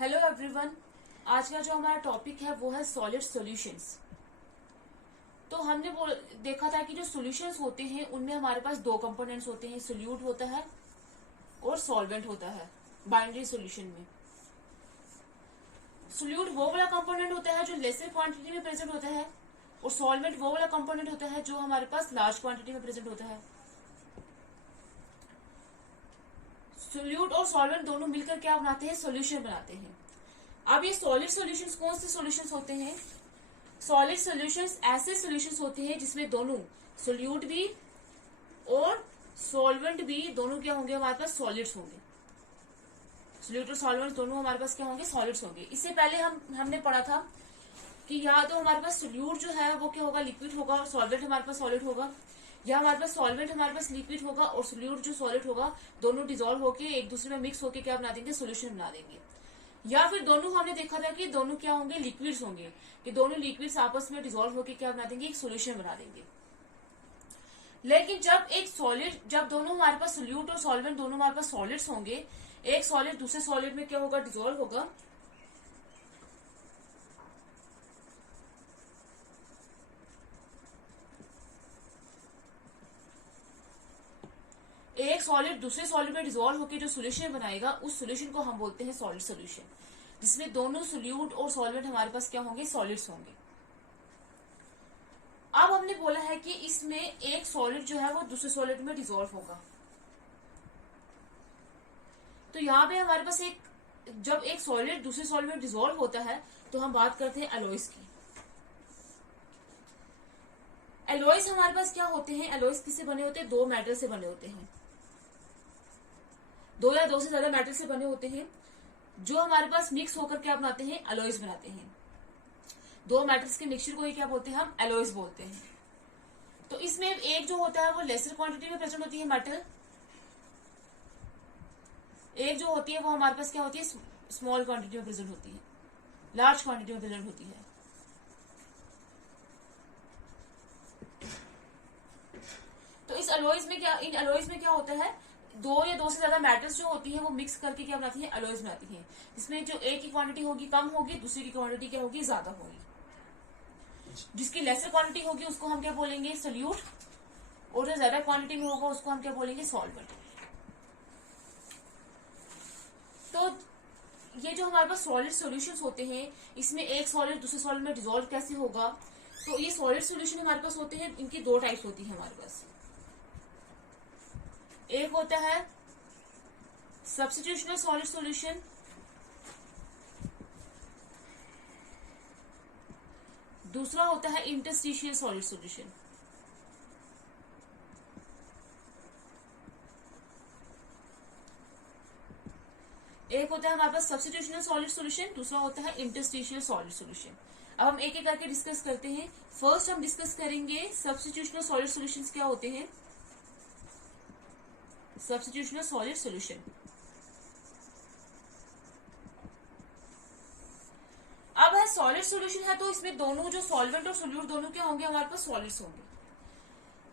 Hello everyone. आज का जो हमारा टॉपिक है वो है सॉलिड सॉल्यूशंस। तो हमने देखा था कि जो सॉल्यूशंस होते हैं उनमें हमारे पास दो कंपोनेंट्स होते हैं, सोल्यूट होता है और सॉल्वेंट होता है। बाइनरी सॉल्यूशन में सोल्यूट वो वाला कंपोनेंट होता है जो लेसर क्वांटिटी में प्रेजेंट होता है और सॉल्वेंट वो वाला कंपोनेंट होता है जो हमारे पास लार्ज क्वांटिटी में प्रेजेंट होता है। सोल्यूट और सॉल्वेंट दोनों मिलकर क्या बनाते हैं? सॉल्यूशन बनाते हैं। अब ये सॉलिड सॉल्यूशंस कौन से सॉल्यूशंस होते हैं? सॉलिड सॉल्यूशंस ऐसे सॉल्यूशंस होते हैं जिसमें दोनों सोल्यूट भी और सॉल्वेंट भी दोनों क्या होंगे? हमारे पास सॉलिड्स होंगे। सोल्यूट और सॉल्वेंट दोनों हमारे पास क्या होंगे? सॉलिड्स होंगे। इससे पहले हमने पढ़ा था कि यहाँ तो हमारे पास सोल्यूट जो है वो क्या होगा? लिक्विड होगा और सॉल्वेंट हमारे पास सॉलिड होगा। या हमारे पास सॉल्वेंट हमारे पास लिक्विड होगा और सोल्यूट जो सॉलिड होगा दोनों डिजोल्व होके एक दूसरे में मिक्स होके क्या बना देंगे? सोल्यूशन बना देंगे। या फिर दोनों हमने देखा था कि दोनों क्या होंगे? लिक्विड्स होंगे, कि दोनों लिक्विड्स आपस में डिसॉल्व होकर क्या बना देंगे? एक सॉल्यूशन बना देंगे। लेकिन जब दोनों हमारे पास सोल्यूट और सॉल्वेंट दोनों हमारे पास सॉलिड्स होंगे, एक सॉलिड दूसरे सॉलिड में क्या होगा? डिसॉल्व होगा। एक सॉलिड दूसरे सॉलिड में डिसॉल्व होकर जो सोल्यूशन बनाएगा उस सोल्यूशन को हम बोलते हैं सॉलिड सोल्यूशन, जिसमें दोनों सोल्यूट और सॉल्वेंट हमारे पास क्या होंगे? सॉलिड्स होंगे। अब हमने बोला है कि इसमें एक सॉलिड जो है वो दूसरे सॉलिड में डिसॉल्व होगा। तो यहाँ पे हमारे पास जब एक सॉलिड दूसरे सॉलिड में डिसॉल्व होता है तो हम बात करते हैं एलॉयज की। एलॉयज हमारे पास क्या होते हैं? एलॉयज किससे बने होते हैं? दो मेटल से बने होते हैं, दो या दो से ज्यादा मेटल से बने होते हैं जो हमारे पास मिक्स होकर क्या बनाते हैं? एलॉयज बनाते हैं। दो मेटल्स के मिक्सचर को ही क्या बोलते हैं? हम एलॉयज बोलते हैं। तो इसमें एक जो होता है वो लेसर क्वांटिटी में प्रेजेंट होती है मेटल, एक जो होती है वो हमारे पास क्या होती है? स्मॉल क्वांटिटी में प्रेजेंट होती है, लार्ज क्वांटिटी में प्रेजेंट होती है। तो इन एलॉयज में क्या होता है? दो या दो से ज्यादा मेटल्स जो होती है वो मिक्स करके क्या बनाती है? एलॉयज बनाती है। इसमें जो एक की क्वांटिटी होगी कम होगी, दूसरी की क्वांटिटी क्या होगी? ज्यादा होगी। जिसकी लेसर क्वांटिटी होगी उसको हम क्या बोलेंगे? सोल्यूट, और जो ज्यादा क्वांटिटी में होगा उसको हम क्या बोलेंगे? सॉल्वेंट। तो ये जो हमारे पास सॉलिड सॉल्यूशंस होते हैं इसमें एक सॉलिड दूसरे सॉलिड में डिसॉल्व कैसे होगा? तो ये सॉलिड सॉल्यूशन हमारे पास होते हैं, इनकी दो टाइप्स होती है हमारे पास। एक होता है सब्स्टिट्यूशनल सॉलिड सॉल्यूशन, दूसरा होता है इंटरस्टिशियल सॉलिड सॉल्यूशन। एक होता है हमारे पास सब्स्टिट्यूशनल सॉलिड सॉल्यूशन, दूसरा होता है इंटरस्टिशियल सॉलिड सॉल्यूशन। अब हम एक एक करके डिस्कस करते हैं। फर्स्ट हम डिस्कस करेंगे सब्स्टिट्यूशनल सॉलिड सॉल्यूशंस क्या होते हैं। सब्स्टिट्यूशनल सॉलिड सॉल्यूशन, अब है सॉलिड सॉल्यूशन है तो इसमें दोनों जो सॉल्वेंट और सोल्यूट दोनों क्या होंगे? हमारे पास सॉलिड्स होंगे।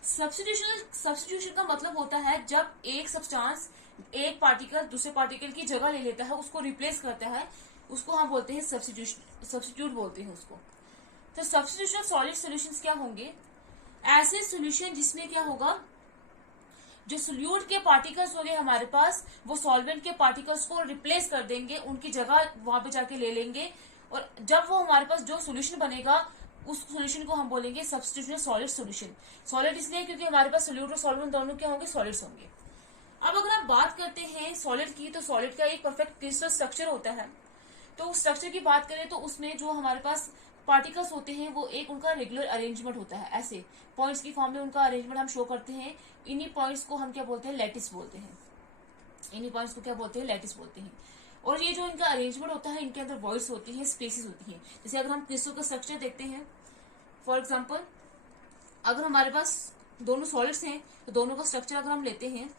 सब्स्टिट्यूशन का मतलब होता है जब एक सब्सटेंस एक पार्टिकल दूसरे पार्टिकल की जगह ले लेता है, उसको रिप्लेस करता है, उसको हम बोलते हैं सब्स्टिट्यूट बोलते हैं उसको। तो सब्स्टिट्यूशनल सॉलिड सॉल्यूशंस क्या होंगे? ऐसे सॉल्यूशन जिसमें क्या होगा? जो सोल्यूट के पार्टिकल्स होंगे हमारे पास वो सॉल्वेंट के पार्टिकल्स को रिप्लेस कर देंगे, उनकी जगह वहां पे जाके ले लेंगे, और जब वो हमारे पास जो सोल्यूशन बनेगा उस सोल्यूशन को हम बोलेंगे सब्स्टिट्यूशनल सॉलिड सॉल्यूशन। सॉलिड इसलिए क्योंकि हमारे पास सोल्यूट और सॉल्वेंट दोनों क्या होंगे? सॉलिड्स होंगे। अब अगर हम बात करते हैं सॉलिड की, तो सॉलिड का एक परफेक्ट क्रिस्टल स्ट्रक्चर होता है। तो उस स्ट्रक्चर की बात करें तो उसमें जो हमारे पास पार्टिकल्स होते हैं वो एक उनका रेगुलर अरेंजमेंट होता है, ऐसे पॉइंट्स की फॉर्म में उनका अरेंजमेंट हम शो करते हैं। इन्हीं पॉइंट्स को हम क्या बोलते हैं? लैटिस बोलते हैं। इन्हीं पॉइंट्स को क्या बोलते हैं? लैटिस बोलते हैं। और ये जो इनका अरेंजमेंट होता है इनके अंदर वॉइड्स होती हैं, स्पेसेस होती हैं। जैसे अगर हम क्रिस्टल का स्ट्रक्चर देखते हैं, फॉर एग्जाम्पल अगर हमारे पास दोनों सॉलिड्स हैं तो दोनों का स्ट्रक्चर अगर हम लेते हैं,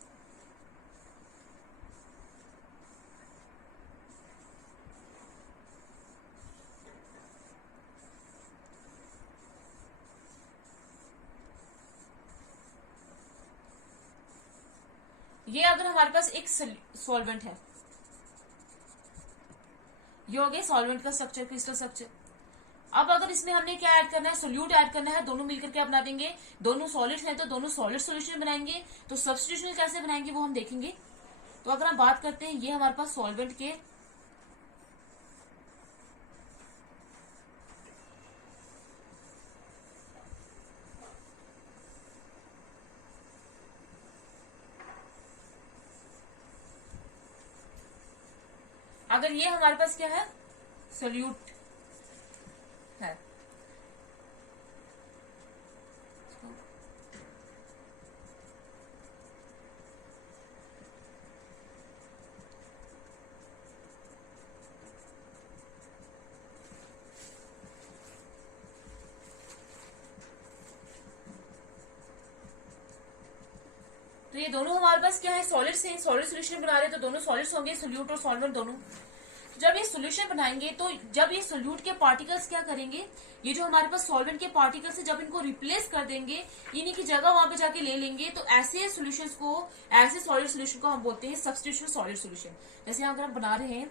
ये अगर हमारे पास एक सॉल्वेंट है ये हो गया सॉल्वेंट का स्ट्रक्चर, क्रिस्टल स्ट्रक्चर। अब अगर इसमें हमने क्या ऐड करना है, सोल्यूट ऐड करना है, दोनों मिलकर क्या बना देंगे, दोनों सॉलिड्स हैं तो दोनों सॉलिड सोल्यूशन बनाएंगे। तो सब्स्टिट्यूशन कैसे बनाएंगे वो हम देखेंगे। तो अगर हम बात करते हैं, ये हमारे पास सॉल्वेंट के अगर ये हमारे पास क्या है, सोल्यूट है, तो ये दोनों हमारे पास क्या है, सॉलिड्स हैं, सॉलिड सोल्यूशन बना रहे हैं तो दोनों सॉलिड्स होंगे, सोल्यूट और सॉल्वेंट दोनों। जब ये सोल्यूशन बनाएंगे तो जब ये सोल्यूट के पार्टिकल्स क्या करेंगे, ये जो हमारे पास सॉल्वेंट के पार्टिकल्स है, जब इनको रिप्लेस कर देंगे, इन्हीं की जगह वहां पे जाके ले लेंगे, तो ऐसे सॉल्यूशंस को, ऐसे सॉलिड सोल्यूशन को हम बोलते हैं सब्स्टिट्यूशन सॉलिड सोल्यूशन। जैसे अगर हम बना रहे हैं,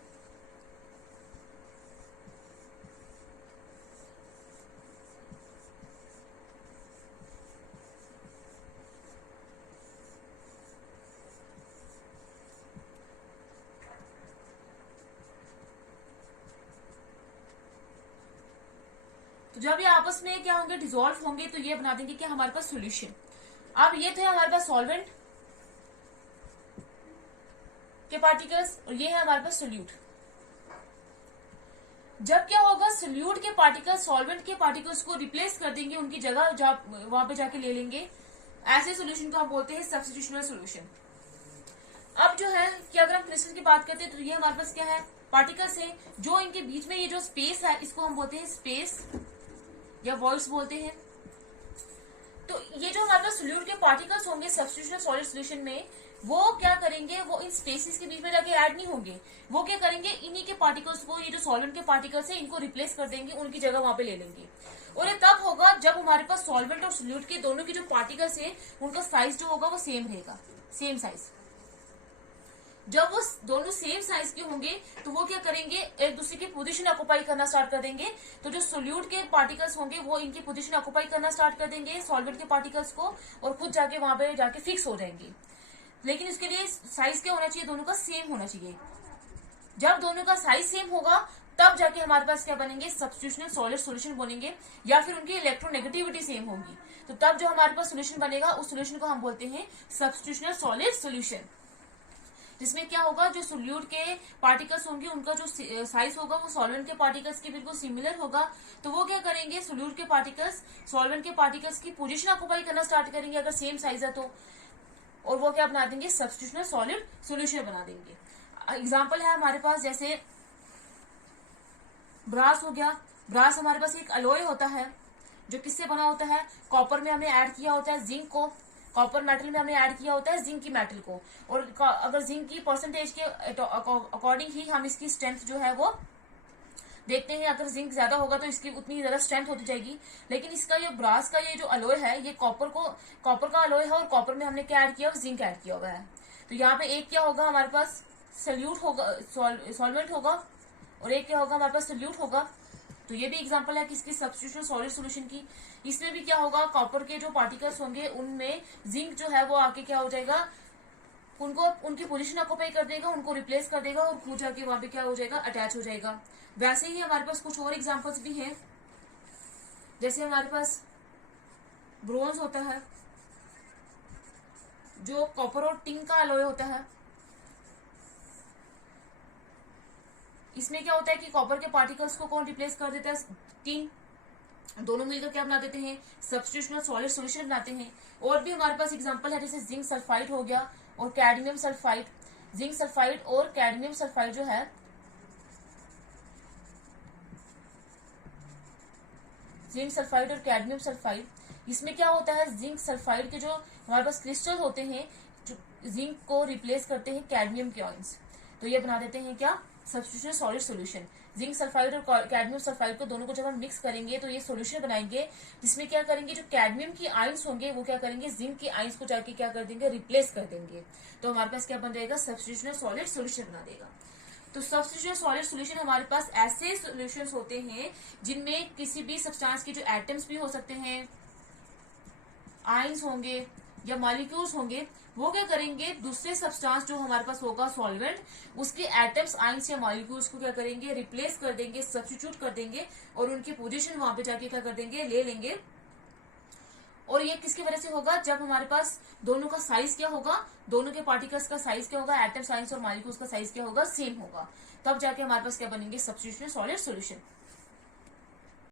तो जब ये आपस में क्या होंगे, डिसॉल्व होंगे, तो ये बना देंगे क्या हमारे पास सोल्यूशन। अब ये थे हमारे पास सॉल्वेंट के पार्टिकल्स और ये है हमारे पास सोल्यूट। जब क्या होगा, सोल्यूट के पार्टिकल्स सॉल्वेंट के पार्टिकल्स को रिप्लेस कर देंगे, उनकी जगह वहां पे जाके ले लेंगे, ऐसे सोल्यूशन को हम बोलते हैं सब्स्टिट्यूशनल सोल्यूशन। अब जो है कि अगर हम क्रिस्टल की बात करते हैं तो ये हमारे पास क्या है, पार्टिकल्स है, जो इनके बीच में ये जो स्पेस है इसको हम बोलते हैं स्पेस या वॉइड्स बोलते हैं। तो ये जो हमारे पास सोल्यूट के पार्टिकल्स होंगे सब्स्टिट्यूशनल सॉलिड सोल्यूशन में, वो क्या करेंगे, वो इन स्पेसिस के बीच में जाके ऐड नहीं होंगे, वो क्या करेंगे, इन्हीं के पार्टिकल्स को, ये जो सॉल्वेंट के पार्टिकल्स है, इनको रिप्लेस कर देंगे, उनकी जगह वहां पे ले लेंगे। और ये तब होगा जब हमारे पास सॉल्वेंट और सोल्यूट के दोनों के जो पार्टिकल्स है उनका साइज जो होगा वो सेम रहेगा, सेम साइज। जब वो दोनों सेम साइज के होंगे तो वो क्या करेंगे, एक दूसरे की पोजीशन ऑक्युपाई करना स्टार्ट कर देंगे। तो जो सोल्यूट के पार्टिकल्स होंगे वो इनकी पोजीशन ऑक्युपाई करना स्टार्ट कर देंगे सॉल्वेंट के पार्टिकल्स को, और खुद जाके वहां पे जाके फिक्स हो जाएंगे। लेकिन इसके लिए साइज क्या होना चाहिए, दोनों का सेम होना चाहिए। जब दोनों का साइज सेम होगा तब जाके हमारे पास क्या बनेंगे, सब्स्टिट्यूशनल सॉलिड सोल्यूशन बनेंगे, या फिर उनकी इलेक्ट्रोनेगेटिविटी सेम होगी। तो तब जो हमारे पास सोल्यूशन बनेगा उस सोल्यूशन को हम बोलते हैं सब्स्टिट्यूशनल सॉलिड सोल्यूशन, जिसमें क्या होगा, जो सोल्यूट के पार्टिकल्स होंगे उनका जो साइज होगा वो सॉल्वेंट के पार्टिकल्स के बिल्कुल सिमिलर होगा। तो वो क्या करेंगे, सोल्यूट के पार्टिकल्स सॉल्वेंट के पार्टिकल्स की पोजीशन ऑक्युपाई करना स्टार्ट करेंगे अगर सेम साइज है तो, और वो क्या बना देंगे, सब्स्टिट्यूशनल सॉलिड सोल्यूशन बना देंगे। एग्जाम्पल है हमारे पास, जैसे ब्रास हो गया। ब्रास हमारे पास एक अलॉय होता है जो किससे बना होता है, कॉपर में हमने ऐड किया होता है जिंक को, कॉपर मेटल में हमने ऐड किया होता है जिंक की मेटल को, और अगर जिंक की परसेंटेज के अकॉर्डिंग ही हम इसकी स्ट्रेंथ जो है वो देखते हैं। अगर जिंक ज्यादा होगा तो इसकी उतनी ज्यादा स्ट्रेंथ होती जाएगी। लेकिन इसका ये ब्रास का ये जो अलॉय है, ये कॉपर का अलॉय है, और कॉपर में हमने क्या ऐड किया, जिंक ऐड किया हुआ है। तो यहाँ पे एक क्या होगा हमारे पास, सोल्यूट होगा, सॉल्वेंट होगा, और एक क्या होगा हमारे पास, सोल्यूट होगा। तो ये भी एग्जांपल है किसकी, सब्स्टिट्यूशनल सॉलिड सॉल्यूशन की। इसमें भी क्या होगा, कॉपर के जो पार्टिकल्स होंगे उनमें जिंक जो है वो आके क्या हो जाएगा, उनको उनकी पोजीशन ऑक्युपाई कर देगा, उनको रिप्लेस कर देगा, और खुद जाके वहां पे क्या हो जाएगा, अटैच हो जाएगा। वैसे ही हमारे पास कुछ और एग्जांपल्स भी हैं, जैसे हमारे पास ब्रोंज होता है जो कॉपर और टिन का अलॉय होता है। इसमें क्या होता है कि कॉपर के पार्टिकल्स को कौन रिप्लेस कर देता है, टिन, दोनों मिलकर क्या बनाते हैं, सब्स्टिट्यूशनल सॉलिड सॉल्यूशन बनाते हैं। और भी हमारे पास एग्जांपल है, जैसे जिंक सल्फाइड हो गया और कैडमियम सल्फाइड। जिंक सल्फाइड और कैडमियम सल्फाइड जो है, जिंक सल्फाइड और कैडमियम सल्फाइड, इसमें क्या होता है, जिंक सल्फाइड के जो हमारे पास क्रिस्टल होते हैं जो जिंक को रिप्लेस करते हैं कैडमियम के आयंस, तो ये बना देते हैं क्या, सब्स्टिट्यूशनल सॉलिड सॉल्यूशन। जिंक सल्फाइड और कैडमियम सल्फाइड को दोनों को जब हम मिक्स करेंगे तो ये सॉल्यूशन बनाएंगे, जिसमें क्या करेंगे, जो कैडमियम की आयंस होंगे वो क्या करेंगे, जिंक की आयंस को जाके क्या कर देंगे, रिप्लेस कर देंगे। तो हमारे पास क्या बन जाएगा, सब्स्टिट्यूशनल सॉलिड सॉल्यूशन बना देगा। तो सब्स्टिट्यूशन सॉलिड सॉल्यूशन हमारे पास ऐसे सॉल्यूशंस होते हैं जिनमें किसी भी सब्सटेंस के जो एटम्स भी हो सकते हैं, आयंस होंगे या मॉलिक्यूल्स होंगे, वो क्या करेंगे, दूसरे सब्सटेंस जो हमारे पास होगा सॉल्वेंट, उसके एटम्स, आयंस या मॉलिक्यूल्स को क्या करेंगे, रिप्लेस कर देंगे, सब्स्टिट्यूट कर देंगे और उनकी पोजीशन वहां पे जाके क्या कर देंगे, ले लेंगे। और ये किसकी वजह से होगा, जब हमारे पास दोनों का साइज क्या होगा, दोनों के पार्टिकल्स का साइज क्या होगा, एटम साइंस और मॉलिक्यूल्स का साइज क्या होगा, सेम होगा, तब जाके हमारे पास क्या बनेंगे, सब्स्टिट्यूशन सॉलिड सॉल्यूशन।